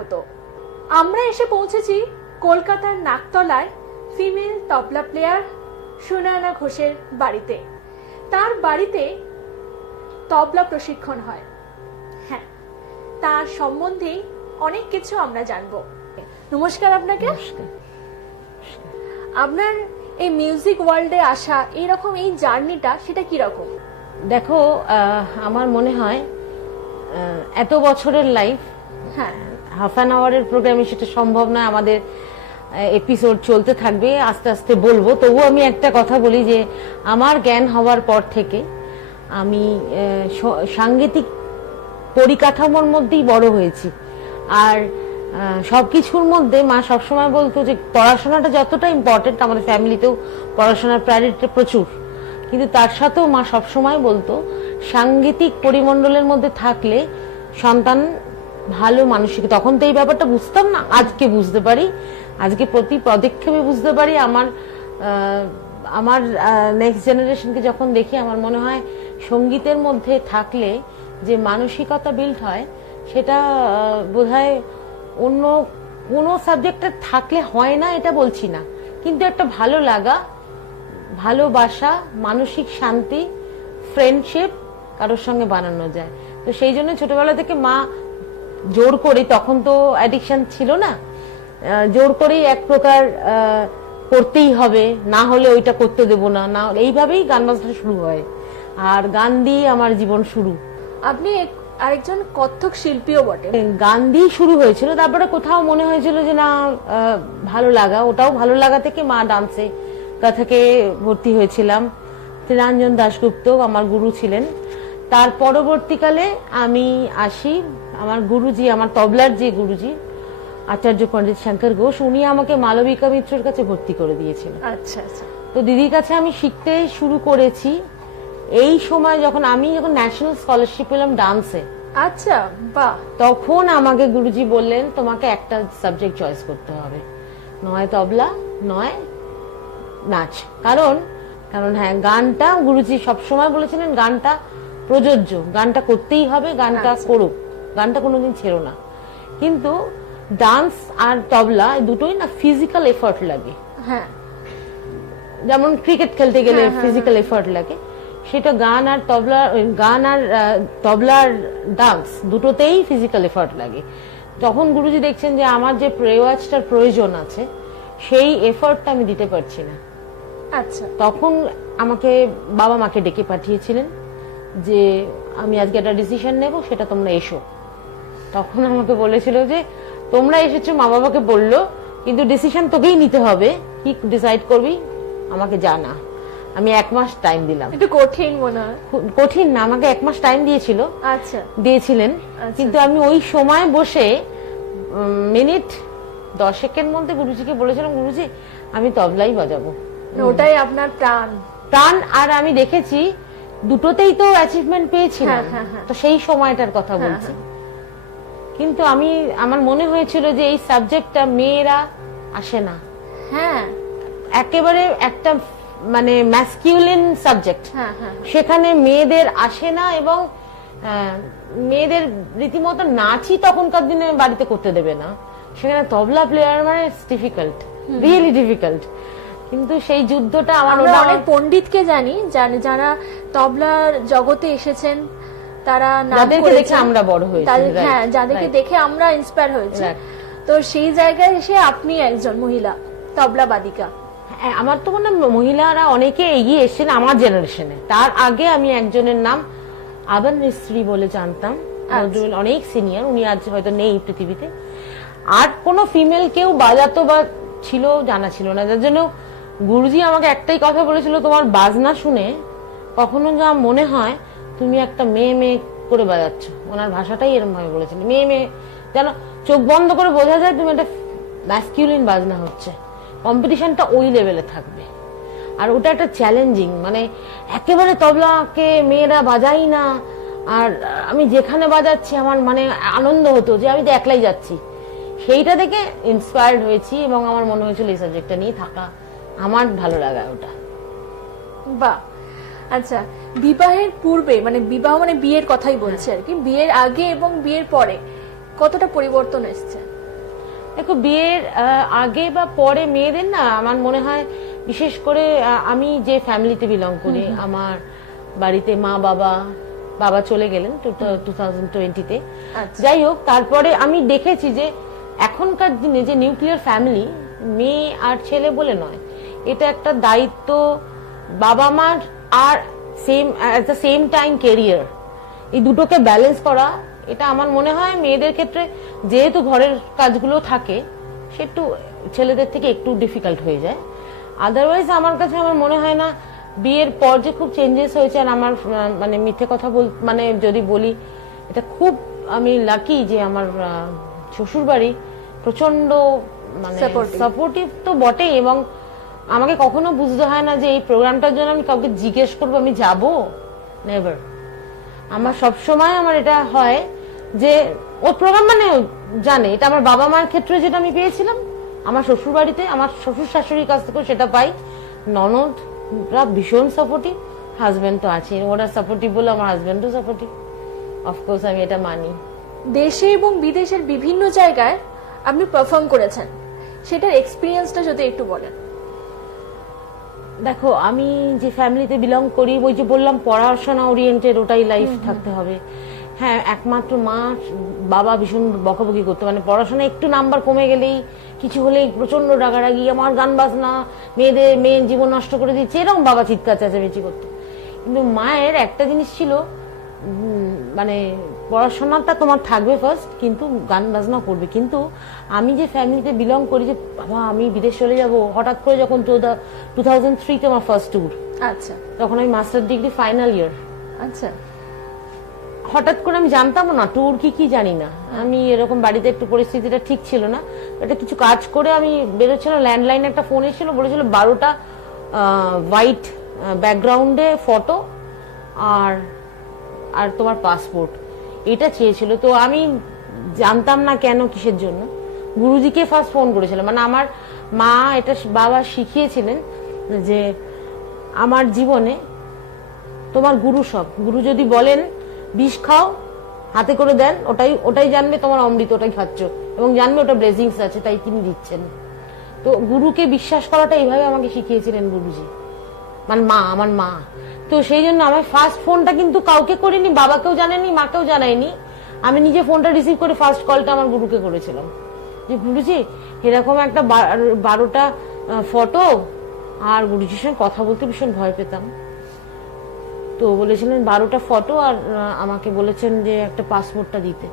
স্বাগত। আমরা এসে পৌঁছেছি কলকাতার নাকতলায় ফিমেল তবলা প্লেয়ার সুনয়না ঘোষের বাড়িতে। তার বাড়িতে তবলা প্রশিক্ষণ হয়। হ্যাঁ, তার সম্বন্ধে অনেক কিছু আমরা জানবো। নমস্কার আপনাকে। আপনার এই মিউজিক ওয়ার্ল্ডে আসা এইরকম এই জার্নিটা সেটা কি রকম? দেখো, আমার মনে হয় এত বছরের লাইফ, হ্যাঁ, হাফ অ্যান আওয়ারের প্রোগ্রামে সেটা সম্ভব নয়। আমাদের এপিসোড চলতে থাকবে, আস্তে আস্তে বলবো। তবু আমি একটা কথা বলি যে আমার জ্ঞান হওয়ার পর থেকে আমি সাংগীতিক পরিকাঠামোর মধ্যেই বড় হয়েছি। আর সবকিছুর মধ্যে মা সবসময় বলতো যে পড়াশোনাটা যতটা ইম্পর্টেন্ট, আমাদের ফ্যামিলিতেও পড়াশোনার প্রায়োরিটি প্রচুর, কিন্তু তার সাথেও মা সবসময় বলতো সাংগীতিক পরিমণ্ডলের মধ্যে থাকলে সন্তান ভালো মানসিক। তখন তো এই ব্যাপারটা বুঝতাম না, আজকে বুঝতে পারি, আজকে প্রতি পদক্ষেপে বুঝতে পারি। আমার নেক্সট জেনারেশনকে যখন দেখি আমার মনে হয় সঙ্গীতের মধ্যে থাকলে যে মানসিকতা বিল্ড হয় সেটা বোধহয় অন্য কোনো সাবজেক্টে থাকলে হয় না, এটা বলছি না, কিন্তু একটা ভালো লাগা, ভালোবাসা, মানসিক শান্তি, ফ্রেন্ডশিপ কারোর সঙ্গে বানানো যায়। তো সেই জন্য ছোটবেলা থেকে মা জোর করে, তখন তো অ্যাডিকশন ছিল না, জোর করেই এক প্রকার করতেই হবে, না হলে ওইটা করতে দেবো না, না এইভাবেই গান বাজনা শুরু হয়। আর গান দিয়ে আমার জীবন শুরু। আপনি আরেকজন কত্থক শিল্পীও বটে। গান দিয়ে শুরু হয়েছিল, তারপরে কোথাও মনে হয়েছিল যে না, ভালো লাগা, ওটাও ভালো লাগা থেকে মা ডান্সে থেকে ভর্তি হয়েছিলাম। ত্রিরঞ্জন দাশগুপ্ত আমার গুরু ছিলেন। তার পরবর্তীকালে আমি আসি, আমার গুরুজি, আমার তবলার যে গুরুজি আচার্য পণ্ডিত শঙ্কর ঘোষ, উনি আমাকে মালবিকা মিত্রর কাছে ভর্তি করে দিয়েছিলেন। আচ্ছা আচ্ছা। তো দিদির কাছে আমি শিখতে শুরু করেছি এই সময় যখন ন্যাশনাল স্কলারশিপ পেলাম ডান্সে। আচ্ছা, বাহ। তখন আমাকে গুরুজি বললেন তোমাকে একটা সাবজেক্ট চয়েস করতে হবে, নয় তবলা নয় নাচ। কারণ হ্যাঁ, গানটা গুরুজি সবসময় বলেছিলেন গানটা প্রযোজ্য, গানটা করতেই হবে, গানটা করুক, গানটা কোনোদিন ছেড়ো না। কিন্তু ডান্স আর তবলা দুটোই না ফিজিক্যাল এফর্ট লাগে। হ্যাঁ, যেমন ক্রিকেট খেলতে গেলে ফিজিক্যাল এফর্ট লাগে, সেটা গান আর তবলার ডান্স দুটোতেই ফিজিক্যাল এফর্ট লাগে। তখন গুরুজি দেখছেন যে আমার যে রেওয়াজটার প্রয়োজন আছে সেই এফর্টটা আমি দিতে পারছি না। আচ্ছা। তখন আমাকে বাবা মাকে ডেকে পাঠিয়েছিলেন যে আমি আজকে একটা ডিসিশন নেব, সেটা তোমরা এসো। তখন আমাকে বলেছিল যে তোমরা এসেছো, মা বাবাকে বললো, কিন্তু ডিসিশন তোকেই নিতে হবে, কি ডিসাইড করবি আমাকে জানা। আমি 1 মাস টাইম দিলাম। একটু কঠিন মনে হয়। কঠিন না, আমাকে 1 মাস টাইম দিয়েছিলেন। কিন্তু আমি ওই সময় বসে মিনিট 10 মধ্যে গুরুজিকে বলেছিলাম, গুরুজি আমি তবলাই বাজাবো। ওটাই আপনার প্রাণ। আর আমি দেখেছি দুটোতেই তো অ্যাচিভমেন্ট পেয়েছিলাম। তো সেই সময়টার কথা বলছি। কিন্তু আমার মনে হয়েছিল যে এই সাবজেক্টটা মেয়েরা আসে না। হ্যাঁ, একেবারে একটা মানে ম্যাসকিউলিন সাবজেক্ট, সেখানে মেয়েদের আসে না, এবং মেয়েদের রীতিমতো নাচই তখনকার দিনে বাড়িতে করতে দেবে না, সেখানে তবলা প্লেয়ার মানে ডিফিকাল্ট, রিয়েলি ডিফিকাল্ট। কিন্তু সেই যুদ্ধটা আমরা অনেক পণ্ডিতকে জানি যারা তবলার জগতে এসেছেন, তারা যাদেরকে দেখে আমরা বড় হয়েছি, হ্যাঁ, যাদেরকে দেখে আমরা ইন্সপায়ার হয়েছি। তো সেই জায়গায় এসে আপনি একজন মহিলা তবলা বাদিকা। আমার তো মনে হয় মহিলারা অনেকে এগিয়ে এসেছেন আমার জেনারেশনে। তার আগে আমি একজনের নাম আবান মিস্ত্রি বলে জানতাম, অনেক সিনিয়র, উনি আজ হয়তো নেই পৃথিবীতে। আর কোনো ফিমেল কেউ বাজাতো বা ছিল জানা ছিল না, যার জন্য গুরুজি আমাকে একটাই কথা বলেছিল, তোমার বাজনা শুনে কখনো যা মনে হয় তুমি একটা মেয়ে করে বাজাচ্ছ। ওনার ভাষাটাই এরকম ভাবে বলেছিল, মেয়ে যেন চোখ বন্ধ করে বোঝা যায় তুমি একটা ম্যাসকিউলিন বাজনা হচ্ছে। কম্পিটিশনটা ওই লেভেলে থাকবে, আর ওটা একটা চ্যালেঞ্জিং, মানে একেবারে তবলাকে মেয়েরা বাজাই না। আর আমি যেখানে বাজাচ্ছি আমার মানে আনন্দ হতো যে আমি তো একলাই যাচ্ছি। সেইটা দেখে ইন্সপায়ার্ড হয়েছি, এবং আমার মনে হয়েছিল এই সাবজেক্টটা নিয়ে থাকা আমার ভালো লাগা ওটা। বাহ। আচ্ছা, বিবাহের পূর্বে, মানে বিবাহ মানে বিয়ের কথাই বলছে আর কি, বিয়ের আগে এবং বিয়ের পরে কতটা পরিবর্তন এসেছে? দেখো বিয়ের আগে বা পরে মেয়েদের না আমার মনে হয়, বিশেষ করে আমি যে ফ্যামিলিতে বিলং করি, আমার বাড়িতে মা বাবা চলে গেলেন 2020-তে। আচ্ছা। যাই হোক, তারপরে আমি দেখেছি যে এখনকার দিনে যে নিউক্লিয়ার ফ্যামিলি, মেয়ে আর ছেলে বলে নয়, এটা একটা দায়িত্ব বাবা মার, আর at the same time career, এই দুটোকে ব্যালেন্স করা, এটা আমার মনে হয় মেয়েদের ক্ষেত্রে যেহেতু ঘরের কাজগুলো থাকে, সে একটু ছেলেদের থেকে একটু ডিফিকাল্ট হয়ে যায়। আদারওয়াইজ আমার কাছে আমার মনে হয় না বিয়ের পর যে খুব চেঞ্জেস হয়েছে। আর আমার মানে মিথ্যে কথা মানে যদি বলি, এটা খুব আমি লাকি যে আমার শ্বশুর বাড়ি প্রচন্ড মানে সাপোর্টিভ তো বটেই, এবং আমাকে কখনো বুঝতে হয় না যে এই প্রোগ্রামটার জন্য আমি কাউকে জিজ্ঞেস করবো আমি যাবো, নেভার। আমার সবসময় আমার এটা হয় যে ও প্রোগ্রাম মানে জানে, এটা আমার বাবা মার ক্ষেত্রে যেটা আমি পেয়েছিলাম, আমার শ্বশুর বাড়িতে আমার শ্বশুর শাশুড়ির কাছ থেকে সেটা পাই। ননদরা ভীষণ সাপোর্টিভ, হাজবেন্ড তো আছে, ওরা সাপোর্টিভ বলে আমার হাজবেন্ডও সাপোর্টিভ, অফকোর্স আমি এটা মানি। দেশে এবং বিদেশের বিভিন্ন জায়গায় আপনি পারফর্ম করেছেন, সেটার এক্সপিরিয়েন্সটা যদি একটু বলেন। দেখো আমি যে ফ্যামিলিতে বিলং করি, ওই যে বললাম পড়াশোনা ওরিয়েন্টেড, ওটাই লাইফ থাকতে হবে। হ্যাঁ, একমাত্র বাবা ভীষণ বকাবকি করতো, মানে পড়াশোনা একটু নাম্বার কমে গেলেই, কিছু হলেই প্রচন্ড রাগারাগি, আমার গান বাজনা, মেয়ের জীবন নষ্ট করে দিচ্ছে, এরকম বাবা চিৎকার চেঁচামেচি করতো। কিন্তু মায়ের একটা জিনিস ছিল, মানে পড়াশোনাটা তোমার থাকবে ফার্স্ট, কিন্তু গান বাজনা করবে। কিন্তু আমি যে ফ্যামিলিতে বিলং করি, যে বাবা আমি বিদেশ চলে যাব, হঠাৎ করে যখন 2003-তে আমার ফার্স্ট ট্যুর, আচ্ছা, তখন আমি মাস্টার ডিগ্রি ফাইনাল ইয়ার। আচ্ছা, হঠাৎ করে আমি জানতাম না ট্যুর কি জানি না, আমি এরকম বাড়িতে একটু পরিস্থিতিটা ঠিক ছিল না, এটা কিছু কাজ করে আমি বেরোচ্ছিল, ল্যান্ডলাইনে একটা ফোন এসেছিল, বলেছিল 12টা হোয়াইট ব্যাকগ্রাউন্ডে ফটো আর তোমার পাসপোর্ট, এটা চেয়েছিল। তো আমি জানতাম না কেন কিসের জন্য, গুরুজিকে ফার্স্ট ফোন করেছিলাম। মানে আমার মা এটা বাবা শিখিয়েছিলেন যে আমার জীবনে তোমার গুরু যদি বলেন বিষ খাও, হাতে করে দেন, ওটাই জানবে তোমার অমৃত, ওটাই খাচ্ছ, এবং জানবে ওটা ব্লেসিংস আছে, তাই তিনি দিচ্ছেন। তো গুরুকে বিশ্বাস করাটা এইভাবে আমাকে শিখিয়েছিলেন গুরুজি, মানে আমার মা। তো সেই জন্য আমার ফার্স্ট ফোনটা কিন্তু কাউকে করিনি, বাবাকেও জানাইনি, মাকেও জানাইনি, আমি নিজে ফোনটা রিসিভ করে ফার্স্ট কলটা আমার গুরুকে করেছিলাম, যে গুরুজি এরকম একটা 12টা ফটো, আর গুরুজির সঙ্গে কথা বলতে ভীষণ ভয় পেতাম, তো বলেছিলেন 12টা ফটো, আর আমাকে বলেছেন যে একটা পাসপোর্টটা দিতে।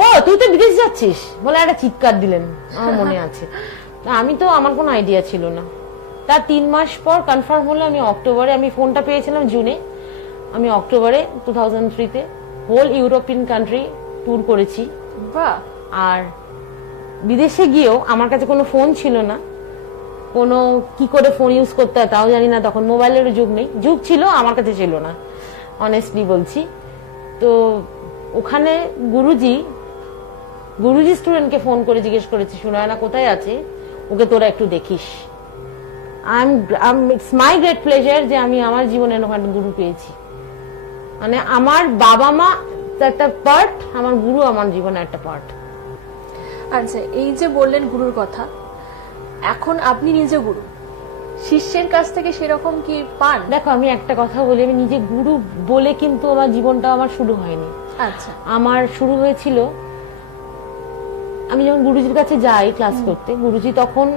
ও তুই তো বিদেশ যাচ্ছিস বলে একটা চিৎকার দিলেন, আমার মনে আছে। আমি তো, আমার কোনো আইডিয়া ছিল না। তার 3 মাস পর কনফার্ম হলো, আমি অক্টোবরে, আমি ফোনটা পেয়েছিলাম জুনে, আমি অক্টোবরে 2003-তে হোল ইউরোপিয়ান কান্ট্রি ট্যুর করেছি। আর বিদেশে গিয়েও আমার কাছে কোনো ফোন ছিল না, কোনো কি করে ফোন ইউজ করতে হয় তাও জানি না, তখন মোবাইলেরও যুগ ছিল, আমার কাছে ছিল না, অনেস্টলি বলছি। তো ওখানে গুরুজি স্টুডেন্টকে ফোন করে জিজ্ঞেস করেছে, সুনয়না কোথায় আছে, ওকে তোরা একটু দেখিস। ইটস মাই গ্রেট প্লেজার যে আমি আমার জীবনে ওখানে গুরু পেয়েছি। মানে আমার বাবা মা একটা পার্ট, আমার গুরু আমার জীবনে একটা পার্ট। আচ্ছা, এই যে বললেন গুরুর কথা, এখন আপনি নিজে গুরু, শিষ্যের কাছ থেকে সেরকম কি পান? দেখো আমি একটা কথা বলি, আমি নিজে গুরু বলে কিন্তু আমার জীবনটা আমার শুরু হয়নি। আচ্ছা, আমার শুরু হয়েছিল, আমি যখন গুরুজির কাছে যাই ক্লাস করতে, গুরুজি তখন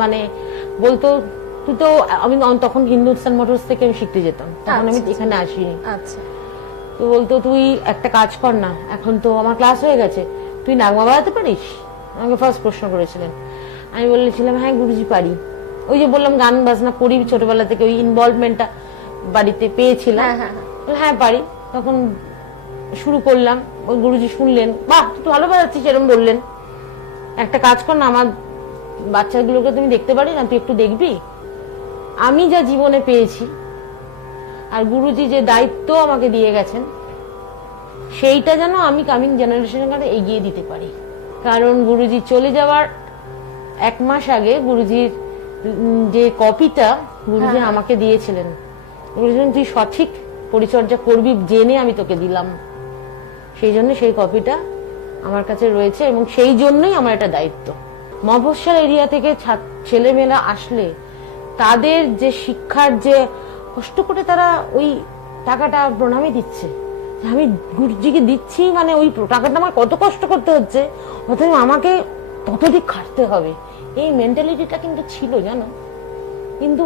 মানে বলতো, তুই তো, আমি তখন হিন্দুস্তান মোটরস থেকে আমি শিখতে যেতাম, তখন আমি এখানে আসিনি। আচ্ছা, তো বলতো তুই একটা কাজ কর না, এখন তো আমার ক্লাস হয়ে গেছে, তুই নাগমা বাজাতে পারিস, আমাকে ফার্স্ট প্রশ্ন করেছিলেন। আমি বলেছিলাম হ্যাঁ গুরুজি পারি। ওই যে বললাম গান বাজনা করি ছোটবেলা থেকে, ওই ইনভলভমেন্টটা বাড়িতে পেয়েছিলাম, হ্যাঁ পারি। তখন শুরু করলাম, ওই গুরুজি শুনলেন, বাহ তুই ভালো বাজাচ্ছিস, এরকম বললেন, একটা কাজ কর না, আমার বাচ্চাগুলোকে তুমি দেখতে পারি না, তুই একটু দেখবি, আমি যা জীবনে পেয়েছি আর গুরুজি যে দায়িত্ব আমাকে দিয়ে গেছেন, সেইটা যেন আমি কামিং জেনারেশনের কাছে এগিয়ে দিতে পারি। কারণ গুরুজি চলে যাওয়ার 1 মাস আগে গুরুজির যে কপিটা গুরুজি আমাকে দিয়েছিলেন, গুরুজি তুই সঠিক পরিচর্যা করবি জেনে আমি তোকে দিলাম, সেই জন্য সেই কপিটা আমার কাছে রয়েছে, এবং সেই জন্যই আমার এটা দায়িত্ব। মফস্বল এরিয়া থেকে ছেলেমেয়েরা আসলে তাদের যে শিক্ষার যে কষ্ট করে তারা ওই টাকাটা প্রণামী দিচ্ছে, আমি গুরুজিকে দিচ্ছি মানে ওই টাকাটা আমার কত কষ্ট করতে হচ্ছে, অথবা আমাকে ততদিক খাটতে হবে, এই মেন্টালিটিটা কিন্তু ছিল জানো। কিন্তু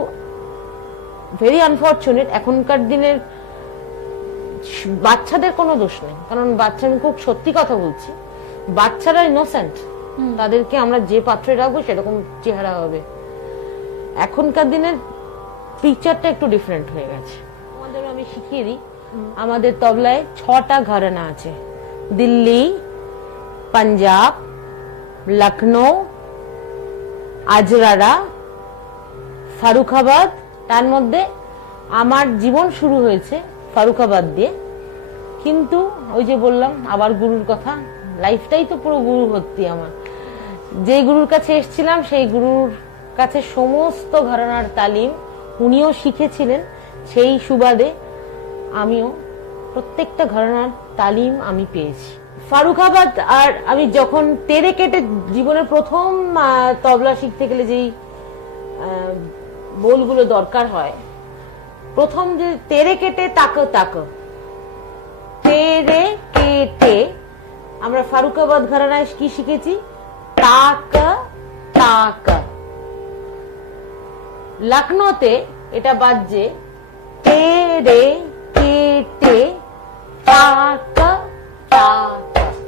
ভেরি আনফর্চুনেট, এখনকার দিনের বাচ্চাদের কোনো দোষ নেই, কারণ বাচ্চা, আমি খুব সত্যি কথা বলছি, বাচ্চারা ইনোসেন্ট, তাদেরকে আমরা যে পাত্রে রাখবো সেরকম চেহারা হবে। এখনকার দিনের পিকচারটা একটু ডিফারেন্ট হয়ে গেছে। আমাদের আমি শিখিয়ে দিই, আমাদের তবলায় 6টা ঘরানা আছে, দিল্লি, পাঞ্জাব, লখনৌ, আজরারা, ফারুখাবাদ। তার মধ্যে আমার জীবন শুরু হয়েছে ফারুখাবাদ দিয়ে, কিন্তু ওই যে বললাম আবার গুরুর কথা, লাইফটাই তো পুরো গুরু ভর্তি আমার। যে গুরুর কাছে এসেছিলাম সেই গুরুর কাছে সমস্ত ঘরানার তালিম উনিও শিখেছিলেন, সেই সুবাদে আমিও প্রত্যেকটা ঘরানার তালিম আমি পেয়েছি। ফারুখাবাদ, আর আমি যখন তেরে কেটে জীবনের প্রথম তবলা শিখতে গেলে যেই বোলগুলো দরকার হয়, প্রথম যে তেরে কেটে তাক তাক, তেরে কেটে আমরা ফারুখাবাদ ঘরানায় কি শিখেছি, তাক তাক। লখনৌতে এটা বাজছে তেরে কেটে তাক তাক,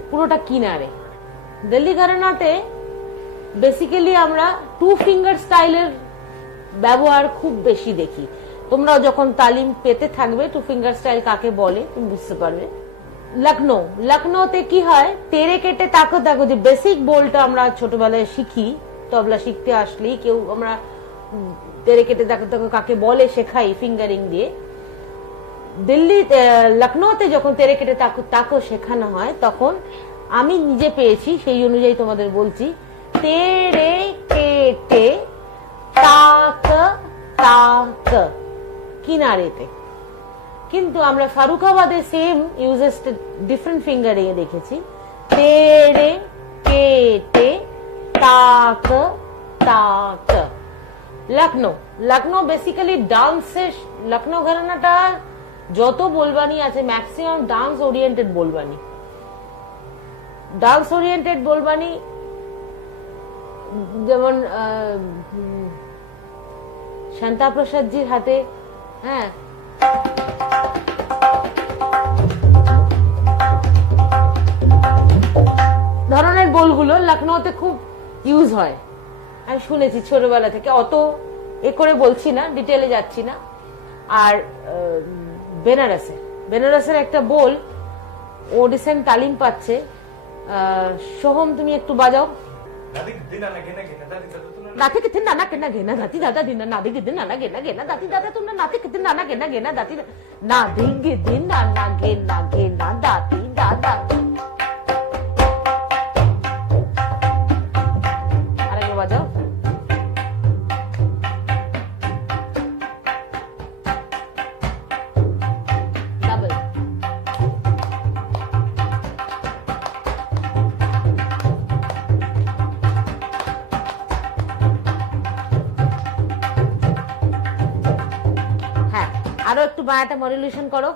পুরোটা কিনারে। দিল্লি ঘরানাতে বেসিক্যালি আমরা 2 ফিঙ্গার স্টাইলের ব্যবহার খুব বেশি দেখি। তোমরা যখন তালিম পেতে থাকবে 2 ফিঙ্গার স্টাইল কাকে বলে তুমি বুঝতে পারবে। লখনৌতে কি হয়, তেরে কেটে তাকো তাকো, যে বেসিক বোলটা আমরা ছোটবেলায় শিখি, তবলা শিখতে আসলেই কেউ আমরা তেরে কেটে তাকো তাকো কাকে বলে শেখাই ফিঙ্গারিং দিয়ে। লখনৌতে যখন তেরে কেটে তাকো তাকো শেখানো হয়, তখন আমি নিজে পেয়েছি, সেই অনুযায়ী তোমাদের বলছি, তেরে কেটে তাক তাক কিনারেতে। কিন্তু আমরা ফারুখাবাদে সেম ইউজেস ডিফারেন্ট ফিঙ্গারিং এ দেখেছি, তেরে কেটে তাক তাক। লখনৌ বেসিক্যালি ডান্সের, লখনৌ ঘরানাটা যত বোলবানি আছে ম্যাক্সিমাম ডান্স ওরিয়েন্টেড বোলবানি। ডান্স ওরিয়েন্টেড বোলবানি যেমন শান্তা প্রসাদজির হাতে, হ্যাঁ, ধরনের বোলগুলো লখনৌতে খুব ইউজ হয়, আমি শুনেছি ছোটবেলা থেকে। অত এ করে বলছি না, ডিটেলে যাচ্ছি না। আর বেনারসের একটা বোল, ও রিসেন্ট তালিম পাচ্ছে। সোহম, তুমি একটু বাজাও। नाती कितने नाना कहना घेना दाती दादा दिन नादी के दिन नाना घेना घेना दाती दादा तुमने नाती कितने नाना घेना घेना दाती नादी के दिन नाना घेना घेना दाती दादा। अरे बजाओ। डबल। আরো একটু বায়াটা মডুলেশন করো।